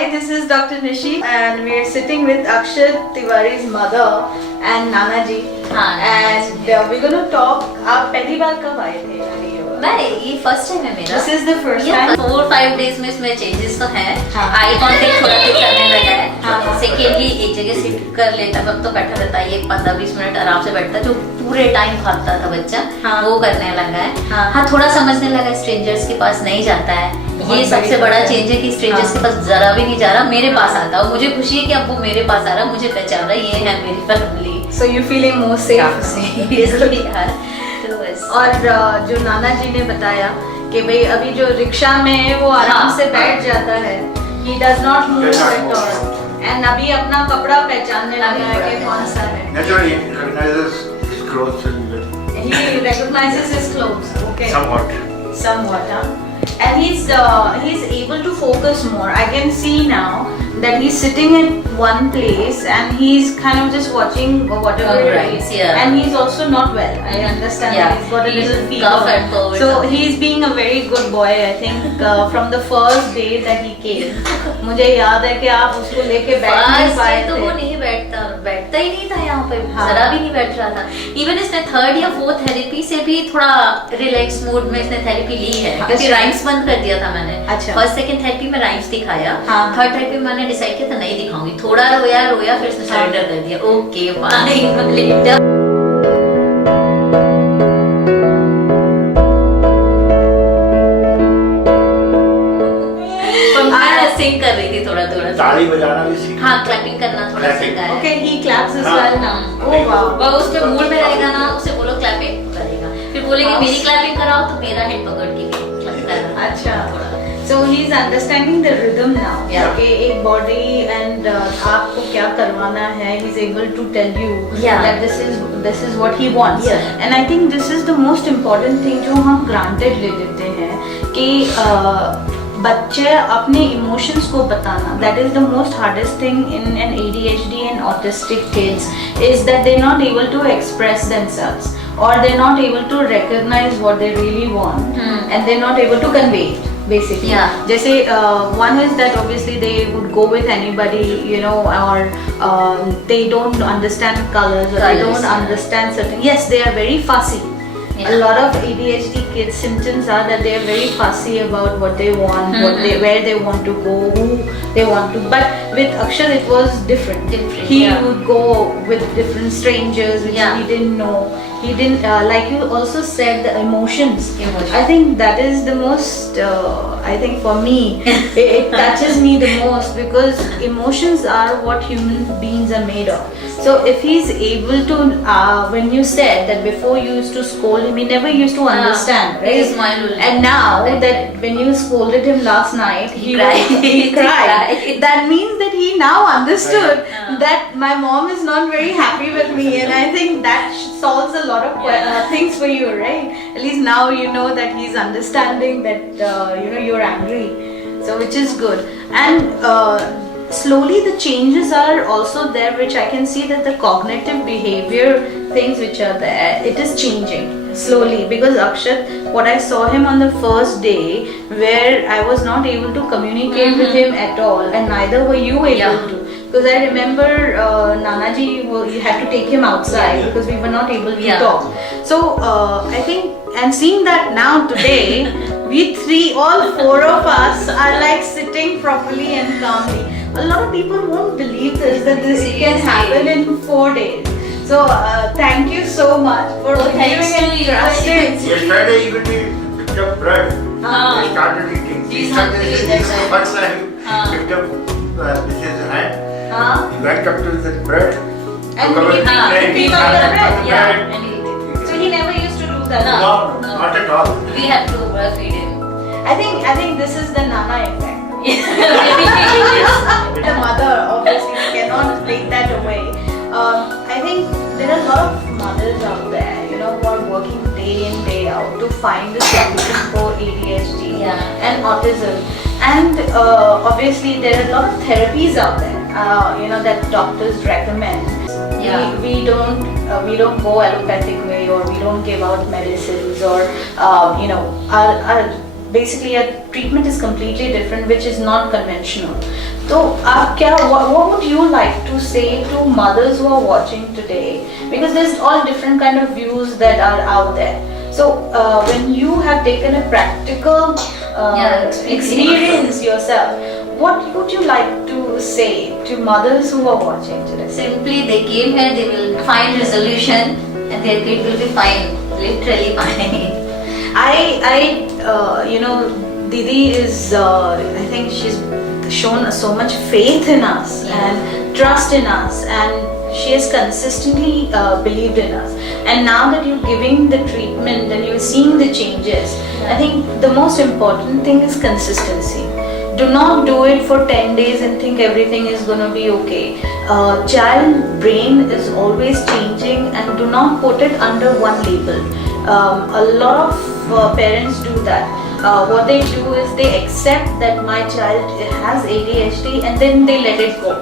Hi, this is Dr. Nishi and we are sitting with Akshat Tiwari's mother and Nana ji. And we're going to talk. आप पहली बार कब आए थे नादी योगा? मैं ये फर्स्ट टाइम है मेरा. This is the first time. 4-5 days में इसमें चेंजेस तो हैं. आई कांटेक्ट थोड़ा सा करने लगा है. सेकेंडली एक जगह सिट कर लेता, अब तो बैठा रहता है 15-20 मिनट आराम से बैठता, जो पूरे टाइम भागता था बच्चा वो करने लगा है. हाँ, थोड़ा समझने लगा, स्ट्रेंजर्स के पास नहीं जाता है. ये सबसे बड़ा चेंज है कि स्ट्रेंजर्स के पास जरा भी नहीं जा रहा, मेरे पास आता है. मुझे खुशी है कि अब वो मेरे पास आ रहा, मुझे पहचान रहा, ये है मेरी family. So you feeling more safe? और जो नाना जी ने बताया कि भाई अभी जो रिक्शा में है वो आराम से बैठ जाता है. He does not move at all. And अभी अपना कपड़ा पहचानने लगा है कि कौन सा है. Naturally, he recognizes his clothes and he recognizes his clothes. Okay. Somewhat, huh? And he's able to focus more. I can see now that he's sitting at one place and he's kind of just watching whatever it is. And he's also not well. I understand that he's got a little fever. So he's being a very good boy. I think from the first day that he came. मुझे याद है कि आप उसको लेके बैठ नहीं पाए थे. तो वो नहीं बैठता ही नहीं था यहाँ पे, जरा भी नहीं बैठ रहा था. इवन इसने 3rd या 4th थेरेपी से भी थोड़ा रिलैक्स मूड में इसने थेरेपी ली है, क्योंकि राइम्स बंद कर दिया था मैंने. 1st 2nd थेरेपी में राइम्स दिखाया, 3rd थेरेपी में मैंने डिसाइड किया था नहीं दिखाऊंगी. थोड़ा रोया फिर इसने सरेंडर कर दिया. Okay fine. सिंग कर रही थी थोड़ा ताली बजाना भी सीखा. हाँ, क्लैपिंग करना थोड़ा सीखा है. Okay, he claps as well now. Oh wow. वो उस पे मूड में रहेगा ना, उसे बोलो क्लैपिंग करेगा, फिर बोलेंगे मेरी क्लैपिंग कराओ तो मेरा हेड पकड़ के करना. अच्छा. So he's understanding the rhythm now. Okay, एक body and आपको क्या करवाना है. He's able to tell you that this is what he wants. And I think this is the most important thing जो हम granted ले लेते हैं कि बच्चे अपने इमोशंस को बताना. That is the most hardest thing in an ADHD and autistic kids is that they're not able to express themselves or they're not able to recognize what they really want and they're not able to convey it. Basically, जैसे one is that obviously they would go with anybody, you know, or they don't understand colors or they don't understand certain. Yes, they are very fussy. A lot of ADHD kids symptoms are that they are very fussy about what they want, where they want to go, who they want to. But with Akshat it was different. He would go with different strangers which he didn't know. He didn't like you also said the emotions. I think that is the most. I think for me, it touches me the most because emotions are what human beings are made of. So if he's able to, when you said that before you used to scold him, he never used to understand, right? And now that when you scolded him last night, he cried. That means that he now understood that my mom is not very happy with me, and I think that solves a lot of things for you, right? At least now you know that he's understanding that you know you're angry, so which is good. And slowly the changes are also there, which I can see that the cognitive behavior things which are there, it is changing slowly. Because Akshat, what I saw him on the first day where I was not able to communicate with him at all, and neither were you able to. Because I remember Nana ji, you had to take him outside because we were not able to talk. So I think, and seeing that now today, we all 4 of us are like sitting properly and calmly. A lot of people won't believe this, that this can happen in 4 days. So thank you so much for giving and trusting. Yesterday even we picked up bread. We started eating. This is the first time picked up this is hand. He went up to the bread. And he picked up the bread. So he never used to do that. No, not at all. We have to feed him. I think this is the Nana effect. The mother, obviously, we cannot take that away. I think there are a lot of mothers out there, you know, who are working day in, day out to find the solution for ADHD and autism. And obviously, there are a lot of therapies out there, you know, that doctors recommend. We don't go allopathic way, or we don't give out medicines, or you know, basically our treatment is completely different, which is not conventional. So, what would you like to say to mothers who are watching today? Because there's all different kind of views that are out there. So, when you have taken a practical experience yourself, what would you like to say to mothers who are watching today? Simply, they came here, they will find resolution, and their kid will be fine, literally fine. Didi is, I think she's shown so much faith in us and trust in us, and she has consistently believed in us. And now that you're giving the treatment and you're seeing the changes, I think the most important thing is consistency. Do not do it for 10 days and think everything is going to be okay. Child brain is always changing, and do not put it under one label. A lot of parents do that. What they do is they accept that my child has ADHD and then they let it go.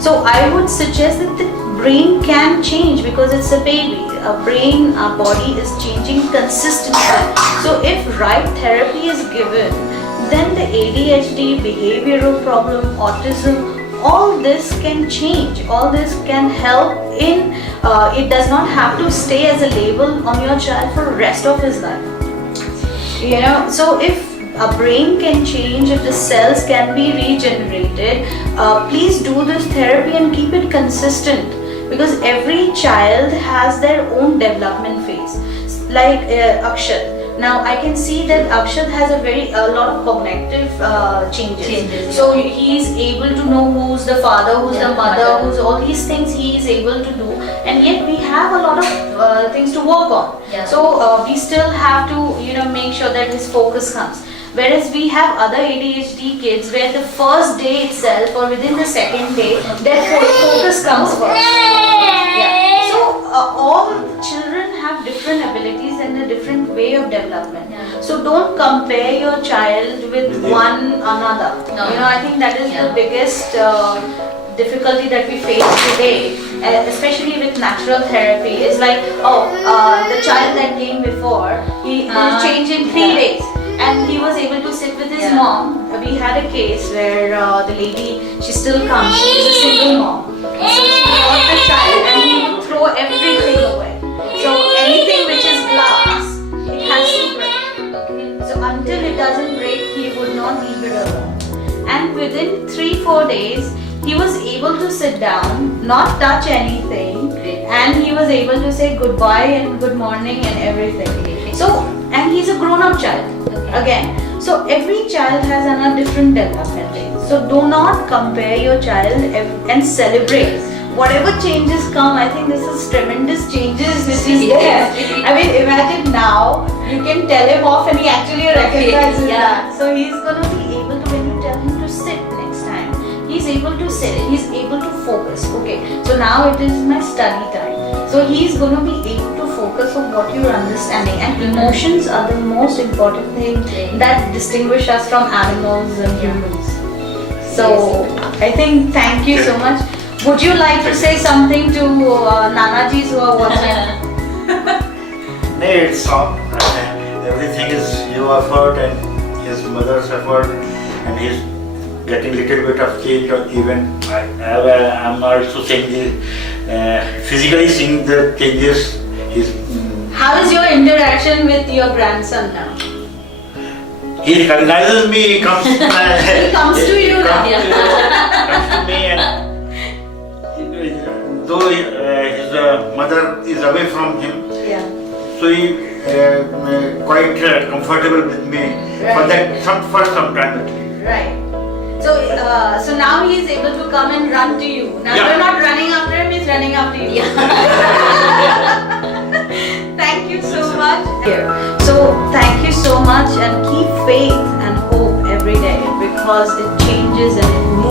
So I would suggest that the brain can change because it's a baby. Our brain, our body is changing consistently. So if right therapy is given, then the ADHD, behavioral problem, autism, all this can change. All this can help in, it does not have to stay as a label on your child for the rest of his life. So if a brain can change, if the cells can be regenerated, please do this therapy and keep it consistent, because every child has their own development phase. Like Akshat. Now I can see that Akshat has a lot of cognitive changes. So he is able to know who's the father, who's the mother, who's all these things he is able to do, and yet we have a lot of things to work on. So we still have to make sure that his focus comes. Whereas we have other ADHD kids where the first day itself or within the second day their focus comes first. So all children have different abilities and a different way of development. So don't compare your child with one another. I think that is the biggest difficulty that we face today, especially with natural therapy. Is like, the child that came before, he changed in 3 days. And he was able to sit with his mom. We had a case where the lady, she still comes, she's a single mom. So she brought the child and he would throw everything away. So anything which is glass, it has to break. So until it doesn't break, he would not leave it alone. And within 3-4 days, he was able to sit down, not touch anything, and he was able to say goodbye and good morning and everything. So, and he's a grown-up child. Again, so every child has a different development phase. So do not compare your child and celebrate. Whatever changes come, I think this is tremendous changes which is there. I mean, imagine now, you can tell him off and he actually recognizes that. So he's going to be able to, when you tell him to sit next time, he's able to sit, he's able to focus. Okay, so now it is my study time. So he's going to be able to focus on what you're understanding, and emotions are the most important thing that distinguish us from animals and humans. So I think, thank you so much. Would you like to say something to Nanajis who are watching? No, it's all, everything is your effort and his mother's effort, and he's getting little bit of change, or even I'm also saying physically seeing the changes. How is your interaction with your grandson now? He recognizes me, he comes to He comes to you now. comes to me, and though his mother is away from him, so he quite comfortable with me for that for some time at least. Right. So now he is able to come and run to you. Now you're not running after him, he's running after you. Thank you so much. So thank you so much, and keep faith and hope every day, because it changes and it moves